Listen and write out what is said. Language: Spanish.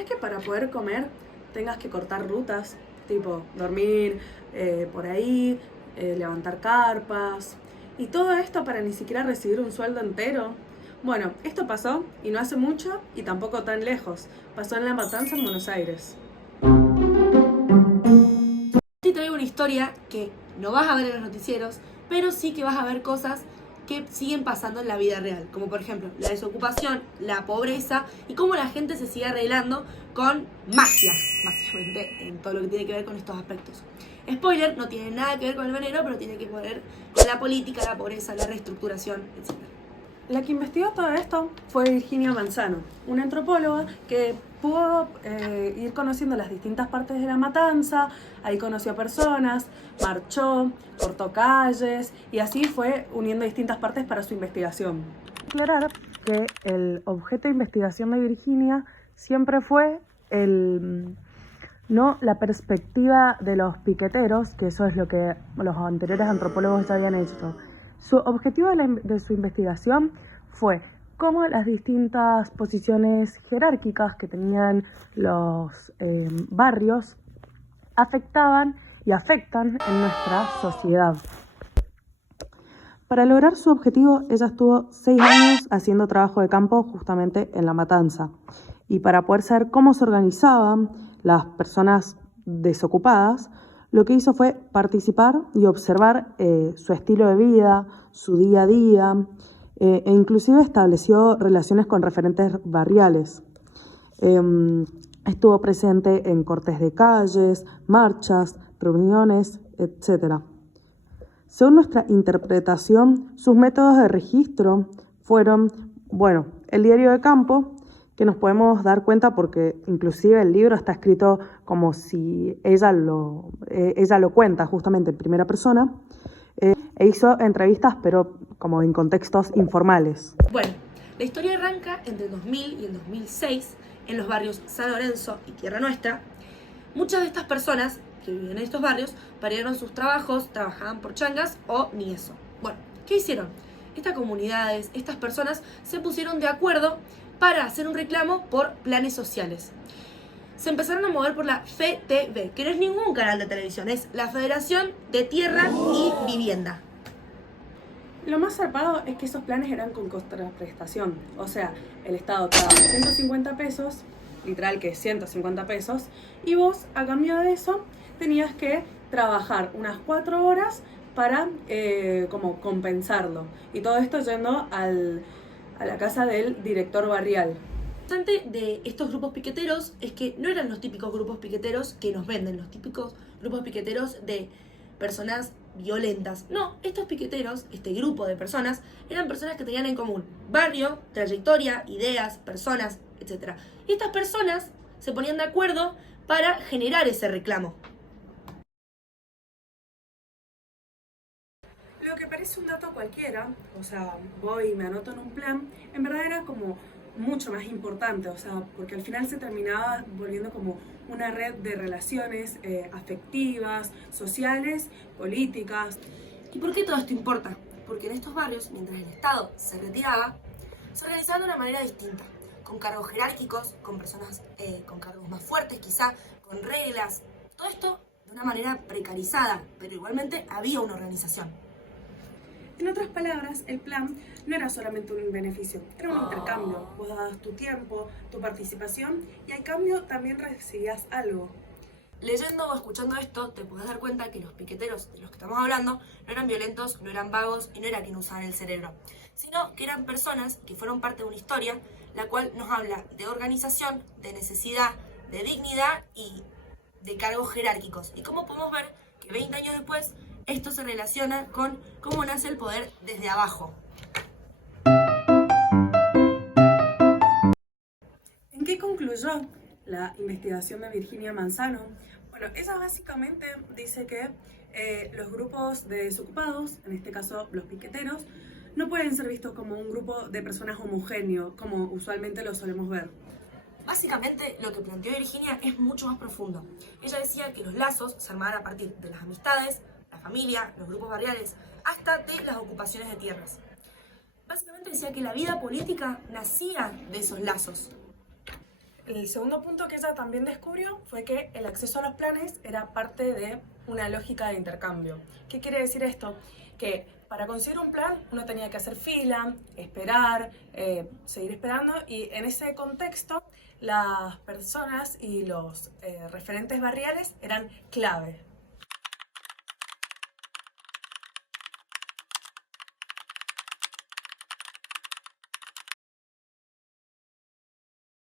imaginas que para poder comer tengas que cortar rutas? Tipo, dormir por ahí, levantar carpas. Y todo esto para ni siquiera recibir un sueldo entero. Bueno, esto pasó y no hace mucho y tampoco tan lejos. Pasó en La Matanza, en Buenos Aires. Te traigo una historia que no vas a ver en los noticieros, pero sí que vas a ver cosas que siguen pasando en la vida real, como por ejemplo la desocupación, la pobreza y cómo la gente se sigue arreglando con magia, básicamente, en todo lo que tiene que ver con estos aspectos. Spoiler, no tiene nada que ver con el veneno, pero tiene que ver con la política, la pobreza, la reestructuración, etc. La que investigó todo esto fue Virginia Manzano, una antropóloga que pudo ir conociendo las distintas partes de La Matanza, ahí conoció personas, marchó, cortó calles y así fue uniendo distintas partes para su investigación. Aclarar que el objeto de investigación de Virginia siempre fue no la perspectiva de los piqueteros, que eso es lo que los anteriores antropólogos ya habían hecho. Su objetivo de su investigación fue cómo las distintas posiciones jerárquicas que tenían los barrios afectaban y afectan en nuestra sociedad. Para lograr su objetivo, ella estuvo 6 años haciendo trabajo de campo justamente en La Matanza. Y para poder saber cómo se organizaban las personas desocupadas, lo que hizo fue participar y observar su estilo de vida, su día a día, e inclusive estableció relaciones con referentes barriales. Estuvo presente en cortes de calles, marchas, reuniones, etc. Según nuestra interpretación, sus métodos de registro fueron, el diario de campo, que nos podemos dar cuenta porque inclusive el libro está escrito como si ella lo cuenta justamente en primera persona, e hizo entrevistas pero como en contextos informales. Bueno, la historia arranca entre el 2000 y el 2006 en los barrios San Lorenzo y Tierra Nuestra. Muchas de estas personas que viven en estos barrios perdieron sus trabajos, trabajaban por changas o ni eso. Bueno, ¿qué hicieron? Estas comunidades, estas personas se pusieron de acuerdo para hacer un reclamo por planes sociales. Se empezaron a mover por la FTV, que no es ningún canal de televisión, es la Federación de Tierra y Vivienda. Lo más zarpado es que esos planes eran con contraprestación, o sea, el Estado te daba 150 pesos, literal que 150 pesos, y vos a cambio de eso tenías que trabajar unas 4 horas para como compensarlo. Y todo esto yendo a la casa del director barrial. Lo importante de estos grupos piqueteros es que no eran los típicos grupos piqueteros que nos venden, los típicos grupos piqueteros de personas violentas. No, estos piqueteros, este grupo de personas, eran personas que tenían en común barrio, trayectoria, ideas, personas, etc. Y estas personas se ponían de acuerdo para generar ese reclamo. Lo que parece un dato cualquiera, o sea, voy y me anoto en un plan, en verdad era como mucho más importante, o sea, porque al final se terminaba volviendo como una red de relaciones afectivas, sociales, políticas. ¿Y por qué todo esto importa? Porque en estos barrios, mientras el Estado se retiraba, se organizaban de una manera distinta, con cargos jerárquicos, con personas con cargos más fuertes quizá, con reglas, todo esto de una manera precarizada, pero igualmente había una organización. En otras palabras, el plan no era solamente un beneficio, era un intercambio. Vos dabas tu tiempo, tu participación y al cambio también recibías algo. Leyendo o escuchando esto, te puedes dar cuenta que los piqueteros de los que estamos hablando no eran violentos, no eran vagos y no era que no usaban el cerebro, sino que eran personas que fueron parte de una historia, la cual nos habla de organización, de necesidad, de dignidad y de cargos jerárquicos. Y como podemos ver que 20 años después, esto se relaciona con cómo nace el poder desde abajo. ¿En qué concluyó la investigación de Virginia Manzano? Bueno, ella básicamente dice que los grupos de desocupados, en este caso los piqueteros, no pueden ser vistos como un grupo de personas homogéneo, como usualmente lo solemos ver. Básicamente, lo que planteó Virginia es mucho más profundo. Ella decía que los lazos se armaban a partir de las amistades, la familia, los grupos barriales, hasta de las ocupaciones de tierras. Básicamente decía que la vida política nacía de esos lazos. El segundo punto que ella también descubrió fue que el acceso a los planes era parte de una lógica de intercambio. ¿Qué quiere decir esto? Que para conseguir un plan uno tenía que hacer fila, esperar, seguir esperando, y en ese contexto las personas y los referentes barriales eran clave.